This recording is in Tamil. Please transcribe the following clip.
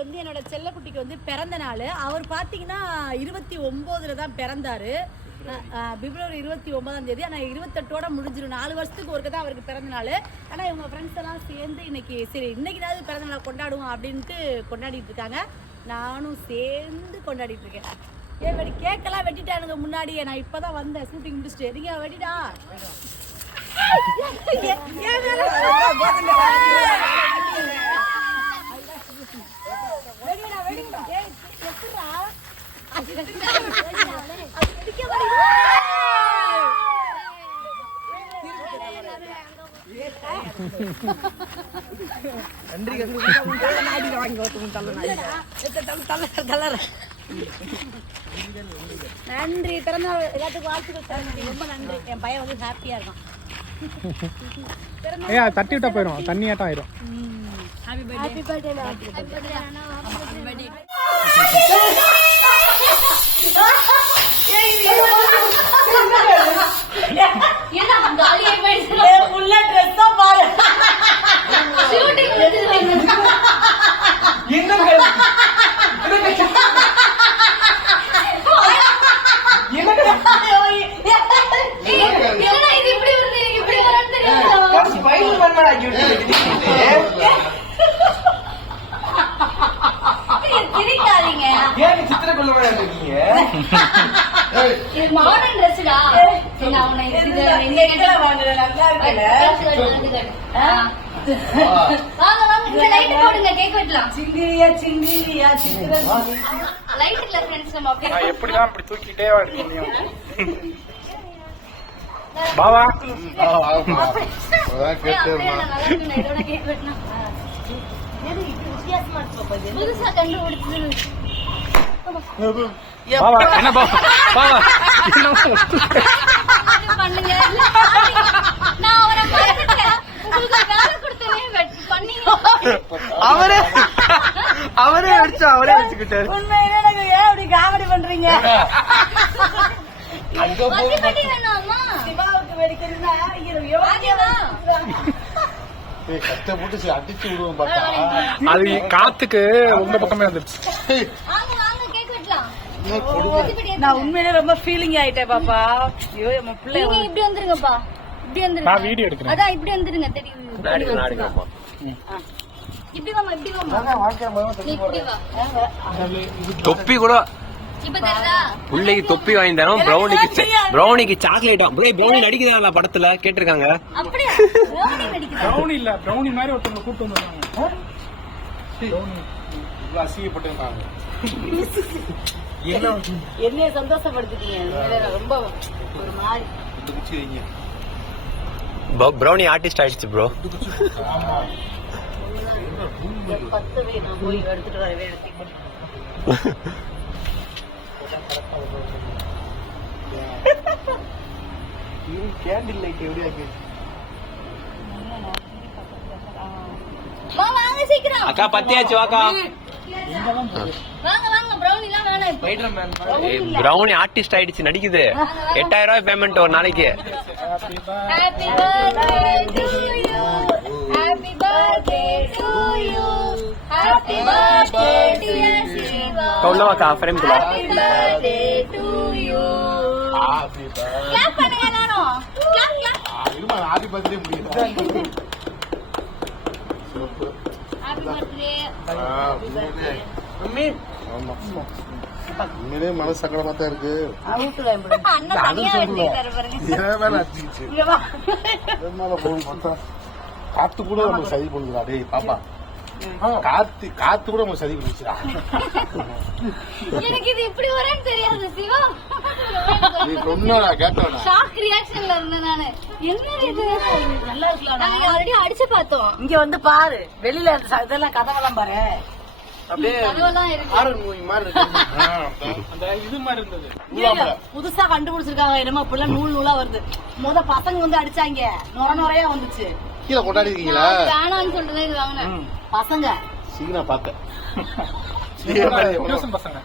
வந்து என்னோட செல்லக்குட்டிக்கு வந்து பிறந்த நாள் அவர் பார்த்தீங்கன்னா இருபத்தி ஒம்போதுல தான் பிறந்தாரு பிப்ரவரி இருபத்தி ஒன்பதாம் தேதி ஆனால் இருபத்தெட்டோட முடிஞ்சிடும் நாலு வருஷத்துக்கு ஒருக்க தான் அவருக்கு பிறந்த நாள் ஆனால் இவங்க ஃப்ரெண்ட்ஸ் எல்லாம் சேர்ந்து இன்னைக்கு சரி இன்னைக்குனாவது பிறந்த நாளை கொண்டாடுவோம் அப்படின்ட்டு கொண்டாடிட்டு இருக்காங்க நானும் சேர்ந்து கொண்டாடிட்டு இருக்கேன் ஏன் வெடி கேக்கெல்லாம் வெட்டிட்டானுங்க முன்னாடியே நான் இப்போ தான் வந்தேன் ஷூட்டிங் முடிச்சுட்டு நீங்க வெட்டிடா ஏன் ஏன் மேல வெடிடா, வெடிடா. ஏய், எப்புட்றா? அது வெடிடா, அது வெடிக்க மாட்டேங்குது. நன்றி. பிறந்த நாள் எல்லாத்துக்கும் வாழ்த்துக்கள் ரொம்ப நன்றி. என் பையன் வந்து ஹாப்பியா இருக்கான். ஐயா தட்டி விட்டா போயிடும் தண்ணியாட்டம் ஆயிரும். ஹாப்பி பர்த்டே உள்ள ட்ரெஸ் தான் பாரு இது மாடர்ன் ட்ரெஸ்டா நான் உன்னை இது இந்த எங்கடா வாங்குற நல்லா இருக்குல்ல வாங்க வாங்க இந்த லைட் போடுங்க கேக் வெட்டலாம் சிங்கிரியா சிங்கிரியா சிங்கிரா லைட் இல்ல ஃப்ரெண்ட்ஸ் நம்ம அப்படியே நான் எப்படிதான் இப்படி தூக்கிட்டே எடுக்க கண்டுபிடிச்சது பாவா என்ன பாவா பண்ணுங்க நான் அவரை மறந்துட்டேன் உங்களுக்கு வேலை கொடுத்தனே வெட் பண்ணீங்க அவரே அவரே அடிச்சு அவரே வச்சுக்கிட்டாரு உண்மையிலே எனக்கு ஏன் அப்படி காமெடி பண்றீங்க? கஷ்டப்பட்டு அடிச்சு விடுவோம் பார்த்தா. அது காத்துக்கு உங்க பக்கமே வந்துருச்சு. நான் உண்மையிலே ரொம்ப ஃபீலிங் ஆயிட்டேன் பாப்பா. ஐயோ நம்ம பிள்ளை இப்படி வந்துருங்கப்பா. இப்படி வந்துருங்க. நான் வீடியோ எடுக்கிறேன். அதான் இப்படி வந்துருங்க தெரியும் இப்படி வாமா இப்படி வாமா தொப்பி கூட பிள்ளைக்கு தொப்பி வாங்கி தரோம் ப்ரௌனிக்கு ப்ரௌனிக்கு சாக்லேட்டா ப்ரோ ப்ரௌனி நடிக்குதா படத்துல? கேட்டிருக்காங்க. அப்படியா? ப்ரௌனி இல்ல ப்ரௌனி மாதிரி ஒருத்தவங்க கூட்டு வந்துருக்காங்க. அசிங்கப்பட்டிருக்காங்க. என்னைய சந்தோஷப்படுத்திட்டீங்க? ரொம்ப ஒரு மாதிரி. ப்ரௌனி ஆர்டிஸ்ட் ஆயிடுச்சு ப்ரோ பத்து போய் எடுத்துட்டு வரவே கேண்டில் லைட் எப்படியா இருக்கு? வா வாங்க சீக்கிரம். அக்கா பத்தியாச்சு வாக்கா. ப்ரௌனி ஆர்டிஸ்ட் ஆயிடுச்சு நடிக்குது. எட்டாயிரம் ரூபாய் பேமெண்ட் ஒரு நாளைக்கு. ஹாப்பி பர்த்டே டு கிளாப் இருமா ஆதி பர்த்டே முடியும் ஹாப்பி பர்த்டே ஆமா. உண்மையிலே மனசு சங்கடமா தான் இருக்கு. காத்து கூட நமக்கு சதி பண்ணுதுடா டேய் பாப்பா. காத்து காத்து கூட நமக்கு சதி பண்ணுச்சுடா எனக்கு இது இப்படி வரேன்னு தெரியாது சிவா. நீ சொன்னா கேட்டவனா ஷாக் ரியாக்ஷன்ல இருந்தேன் நானு. என்ன இது? நல்லா இருக்கலாம் நாங்க ஆல்ரெடி அடிச்சு பார்த்தோம். இங்க வந்து பாரு வெளியில இந்த ச- இதெல்லாம் கதவெல்லாம் பாரு. அப்படியே கதவெல்லாம் இருக்கு. ஹாரர் மூவி மாதிரி இருக்கு. அந்த இது மாதிரி இருந்தது. இல்ல, புதுசா கண்டுபிடிச்சிருக்காங்க. என்னமோ இப்பெல்லாம் நூல் நூலா வருது. முத பசங்க வந்து அடிச்சாங்க. நுர நுறையா வந்துச்சு. கீழே கொண்டாடி இருக்கீங்களா நான் வேணாம்னு சொல்லிட்டு தான் இது வாங்கினேன் பசங்க. சீக்கிரம் பார்த்தேன் பசங்க.